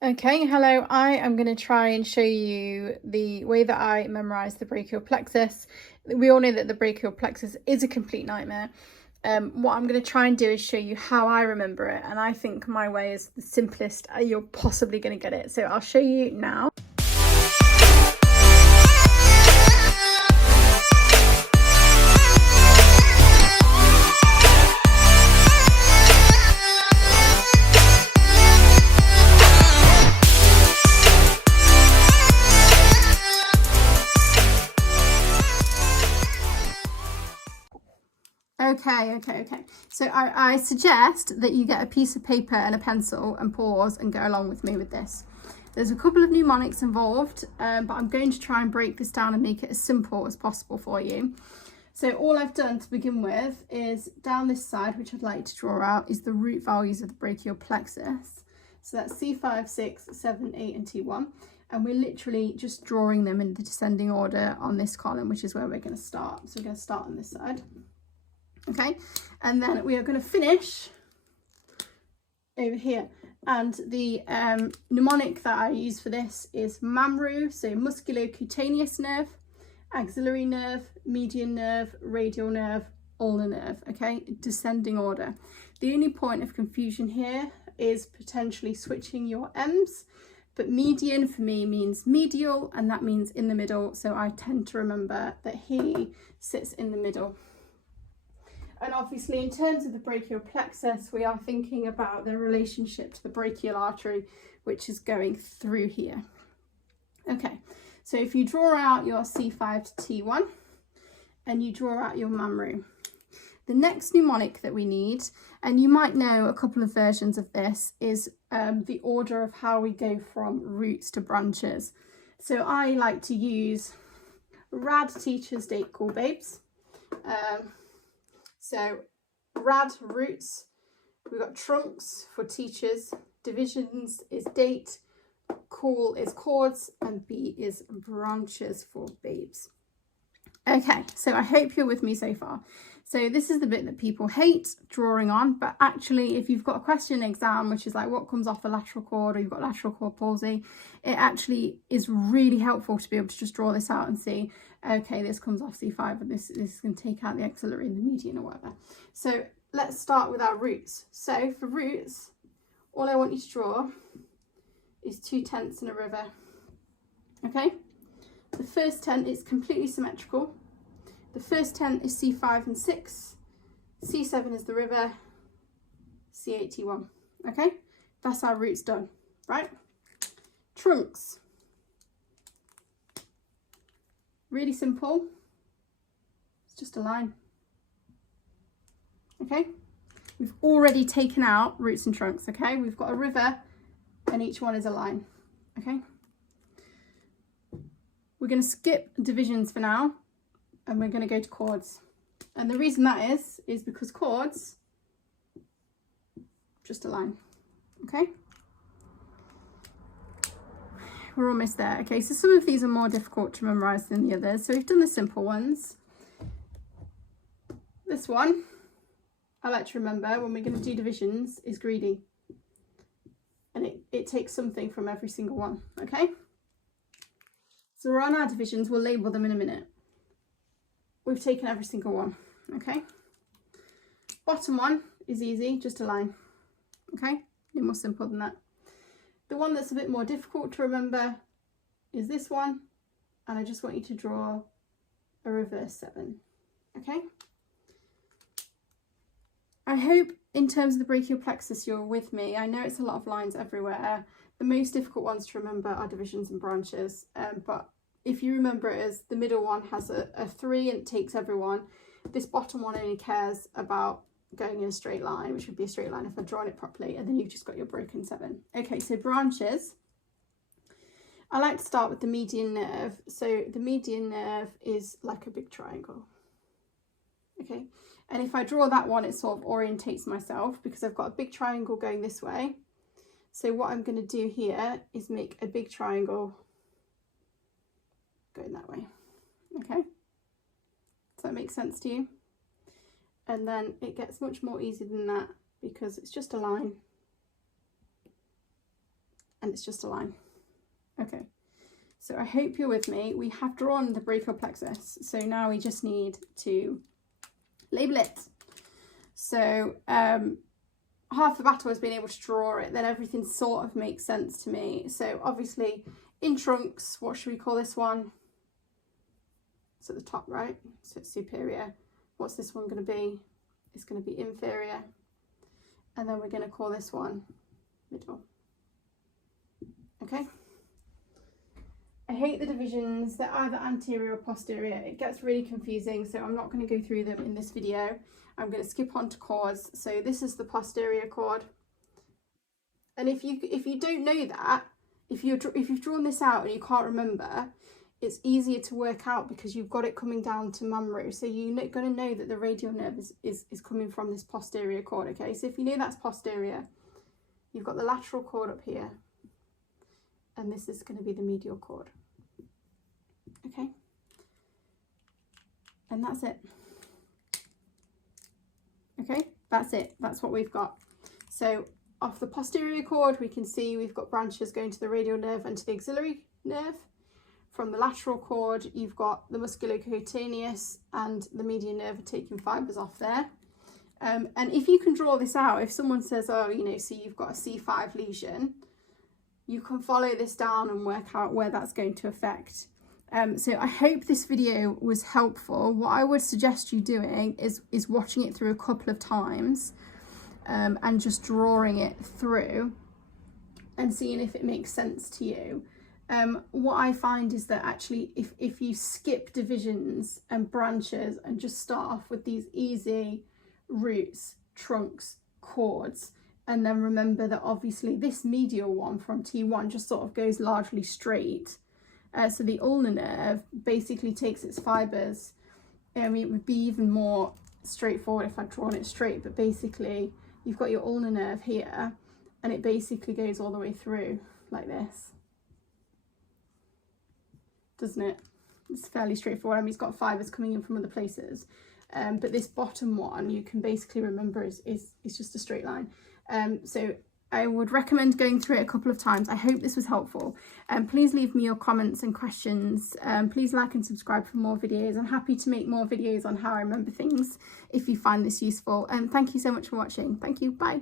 Okay, hello. I am going to try and show you the way that I memorise the brachial plexus. We all know that the brachial plexus is a complete nightmare. What I'm going to try and do is show you how I remember it, and I think my way is the simplest you're possibly going to get it. So I'll show you now. Okay. So I suggest that you get a piece of paper and a pencil and pause and go along with me with this. There's a couple of mnemonics involved, but I'm going to try and break this down and make it as simple as possible for you. So all I've done to begin with is down this side, which I'd like to draw out, is the root values of the brachial plexus. So that's C5, 6, 7, 8 and T1. And we're literally just drawing them in the descending order on this column, which is where we're going to start. So we're going to start on this side. Okay, and then we are going to finish over here, and the mnemonic that I use for this is MAMRU, so musculocutaneous nerve, axillary nerve, median nerve, radial nerve, ulnar nerve. Okay, descending order. The only point of confusion here is potentially switching your M's, but median for me means medial, and that means in the middle, so I tend to remember that he sits in the middle. And obviously in terms of the brachial plexus, we are thinking about the relationship to the brachial artery, which is going through here. Okay, so if you draw out your C5 to T1 and you draw out your MAMRU, the next mnemonic that we need, and you might know a couple of versions of this, is the order of how we go from roots to branches. So I like to use RAD teachers, date, cool babes. So RAD, roots, we've got trunks for teachers, divisions is date, cool is chords, and B is branches for babes. Okay, so I hope you're with me so far. So this is the bit that people hate drawing on, but actually if you've got a question exam, which is like what comes off the lateral cord, or you've got lateral cord palsy, it actually is really helpful to be able to just draw this out and see, okay, this comes off C5 and this can take out the axillary and the median or whatever. So let's start with our roots. So for roots, all I want you to draw is 2 tenths in a river. Okay, the first tent is completely symmetrical. The first tent is C5 and 6, C7 is the river, C8, T1. Okay, that's our roots done, right? Trunks. Really simple. It's just a line. Okay, we've already taken out roots and trunks. Okay, we've got a river and each one is a line. Okay, we're going to skip divisions for now and we're going to go to chords. And the reason that is because chords, just a line. Okay, we're almost there. Okay, so some of these are more difficult to memorize than the others. So we've done the simple ones. This one, I like to remember when we're going to do divisions, is greedy. And it takes something from every single one, okay? So we're on our divisions, we'll label them in a minute. We've taken every single one, okay? Bottom one is easy, just a line, okay? No more simple than that. The one that's a bit more difficult to remember is this one, and I just want you to draw a reverse 7, okay? I hope in terms of the brachial plexus you're with me. I know it's a lot of lines everywhere. The most difficult ones to remember are divisions and branches, but if you remember it as the middle one has a 3 and it takes everyone, this bottom one only cares about going in a straight line, which would be a straight line if I'd drawn it properly, and then you've just got your broken 7. Okay, so branches. I like to start with the median nerve. So the median nerve is like a big triangle. Okay, and if I draw that one, it sort of orientates myself because I've got a big triangle going this way. So what I'm going to do here is make a big triangle going that way. Okay, does that make sense to you? And then it gets much more easy than that because it's just a line and it's just a line. Okay, so I hope you're with me. We have drawn the brachial plexus, so now we just need to label it. So half the battle has been able to draw it, then everything sort of makes sense to me. So obviously in trunks, what should we call this one? It's at the top, right? So it's superior. What's this one going to be? It's going to be inferior. And then we're going to call this one middle. Okay. I hate the divisions. They're either anterior or posterior. It gets really confusing, so I'm not going to go through them in this video. I'm going to skip on to chords. So this is the posterior chord. And if you don't know that, if you've drawn this out and you can't remember, it's easier to work out because you've got it coming down to mammaru. So you're going to know that the radial nerve is coming from this posterior chord, okay? So if you know that's posterior, you've got the lateral chord up here, and this is going to be the medial chord, okay? And that's it. Okay, that's it. That's what we've got. So off the posterior chord, we can see we've got branches going to the radial nerve and to the axillary nerve. From the lateral chord, you've got the musculocutaneous and the median nerve are taking fibres off there. And if you can draw this out, if someone says, oh, you know, so you've got a C5 lesion, you can follow this down and work out where that's going to affect. So I hope this video was helpful. What I would suggest you doing is watching it through a couple of times and just drawing it through and seeing if it makes sense to you. What I find is that actually if you skip divisions and branches and just start off with these easy roots, trunks, chords, and then remember that obviously this medial one from T1 just sort of goes largely straight. So the ulnar nerve basically takes its fibres. I mean, it would be even more straightforward if I'd drawn it straight, but basically you've got your ulnar nerve here and it basically goes all the way through like this. Doesn't it? It's fairly straightforward. I mean, it's got fibres coming in from other places. But this bottom one, you can basically remember is just a straight line. So I would recommend going through it a couple of times. I hope this was helpful. Please leave me your comments and questions. Please like and subscribe for more videos. I'm happy to make more videos on how I remember things if you find this useful. And thank you so much for watching. Thank you. Bye.